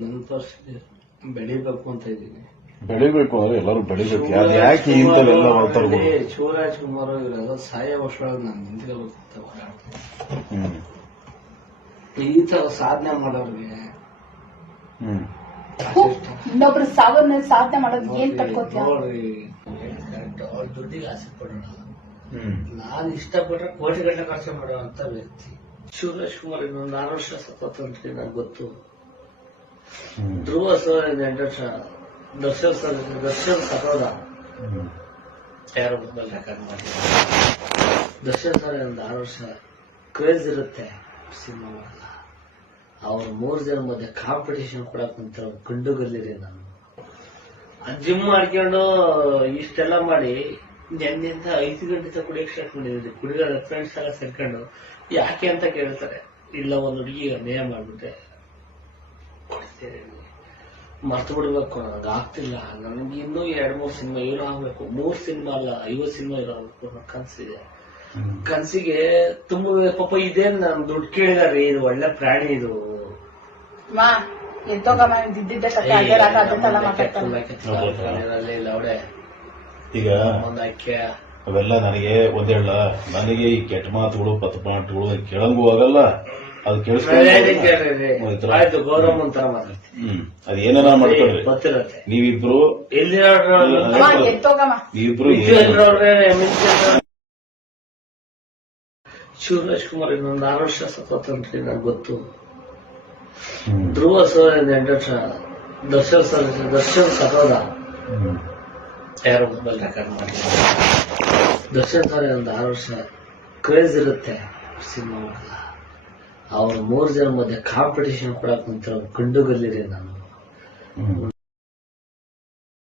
ನನ್ನ ಪರಿಸ್ಥಿತಿ ಬೆಳಿಬೇಕು ಅಂತ ಇದ್ದೀನಿ. ಬೆಳಿಬೇಕು ಅಂದ್ರೆ ಎಲ್ಲರೂ ಬೆಳಿಬೇಕು. ಅದು ಯಾಕೆ ಇಂಥವೆಲ್ಲ ಮಾಡ್ತಾರೆ ಶಿವರಾಜ್ ಕುಮಾರ್ ಇವರೆಲ್ಲ ಸಾಯ ನಾನು ನಿಂತ್ಕೋಬೇಕು ಅಂತ ಹೋರಾಡ್ತೀನಿ ಹ್ಮ್. ಈ ತರ ಸಾಧನೆ ಮಾಡೋರಿಗೆ. ಇನ್ನೊಬ್ರು ಸಾವನ್ನ ಸಾಧನೆ ಮಾಡೋದು ಏನ್ ಕಟ್ಕೋತೀವಿ ನೋಡ್ರಿ. ಅವ್ರ ದುಡ್ಡಿಗೆ ಆಸೆ ಪಡೋಣ. ಹ್ಮ್. ನಾನು ಇಷ್ಟಪಟ್ರೆ ಕೋಟಿ ಗಂಟೆ ಖರ್ಚು ಮಾಡುವಂತ ವ್ಯಕ್ತಿ. ಶಿವರಾಜ್ ಕುಮಾರ್ ಇನ್ನೊಂದು ಆರು ವರ್ಷ ಸತತ ಗೊತ್ತು. ಧ್ರುವ ಸರ್ ಎಂಟು ವರ್ಷ ದರ್ಶನ್ ಸರ್ ದರ್ಶನ್ ಸಹೋದ. ಯಾರು ರೆಕಾರ್ಡ್ ಮಾಡಿ ದರ್ಶನ್ ಸರ್ ಒಂದ್ ಆರು ವರ್ಷ ಕ್ರೇಜ್ ಇರುತ್ತೆ ಸಿನಿಮಾ ಅವ್ರು ಮೂರ್ ಜನ ಮಧ್ಯೆ ಕಾಂಪಿಟೇಷನ್ ಕೊಡಕ್ ಕುಂತ ಗಂಡುಗಲ್ಲಿರಿ ನಾನು. ಜಿಮ್ ಮಾಡ್ಕೊಂಡು ಇಷ್ಟೆಲ್ಲ ಮಾಡಿ ನೆನ್ನೆಯಿಂದ ಐದು ಗಂಟೆ ತಗ ಕುಡಿಯಕ್ ಸ್ಟಾರ್ಟ್ ಮಾಡಿದ್ರಿ ಕುಡಿಗಳ ಫ್ರೆಂಡ್ಸ್ ಎಲ್ಲ ಸೇರ್ಕೊಂಡು ಯಾಕೆ ಅಂತ ಕೇಳ್ತಾರೆ. ಇಲ್ಲ ಒಂದು ಹುಡುಗಿ ಅನ್ಯಾಯ ಮಾಡ್ಬಿಟ್ಟೆ ಮರ್ತು ಬಿಡ್ಬೇಕು ನನಗೆ ಆಗ್ತಿಲ್ಲ. ನನಗೆ ಇನ್ನೂ ಎರಡ್ ಮೂರ್ ಸಿನಿಮಾ ಏನೋ ಆಗ್ಬೇಕು. ಮೂರ್ ಸಿನಿಮಾ ಅಲ್ಲ ಐವತ್ ಸಿನಿಮಾ ಇರಬೇಕು ಆಗ್ಬೇಕು ಅನ್ನೋ ಕನ್ಸಿದೆ. ಕನ್ಸಿಗೆ ತುಂಬ ಪಾಪ ಇದೇನ್ ನನ್ ದುಡ್ಡು ಕೇಳಿದಾರೆ ಇದು ಒಳ್ಳೆ ಪ್ರಾಣಿ ಇದು. ಈಗ? ಒಂದ್ ಅಕ್ಕೆ ಅವೆಲ್ಲ ನನಗೆ ಒಂದೇಳ ನನಗೆ ಈ ಕೆಟ್ಟ ಮಾತುಗಳು ಪತ್ ಮಾತುಗಳು ಕೇಳಂಗೂ ಆಗಲ್ಲ ಅದು ಹ್ಮ್ ಅದ್ ಏನಾರ ಮಾಡ್ಕೊಳ್ರಿ. ನೀವಿಬ್ರು ನೀವಿಬ್ರು ಶಿವರಾಜ್ ಕುಮಾರ್ ಇನ್ನೊಂದು ಆರು ವರ್ಷ ಸ್ವತಂತ್ರ ನನಗೆ ಗೊತ್ತು. ಧ್ರುವ ಸರ್ ಎಂಟು ವರ್ಷ. ದರ್ಶನ್ ಸರ್ ದರ್ಶನ್ ಸಹೋದ ಯಾರು ಮೊಬೈಲ್ ರೆಕಾರ್ಡ್ ಮಾಡಿ ದರ್ಶನ್ ಸರ್ ಒಂದು ಆರು ವರ್ಷ ಕ್ರೇಜ್ ಇರುತ್ತೆ ಸಿನಿಮಾ ಮಾಡಲ್ಲ ಅವ್ರ ಮೂರ್ ಜನ ಮಧ್ಯೆ ಕಾಂಪಿಟೇಷನ್ ಕೊಡಕ್ ಕುಂತ ಗಂಡುಗಲ್ಲಿರಿ ನಾನು.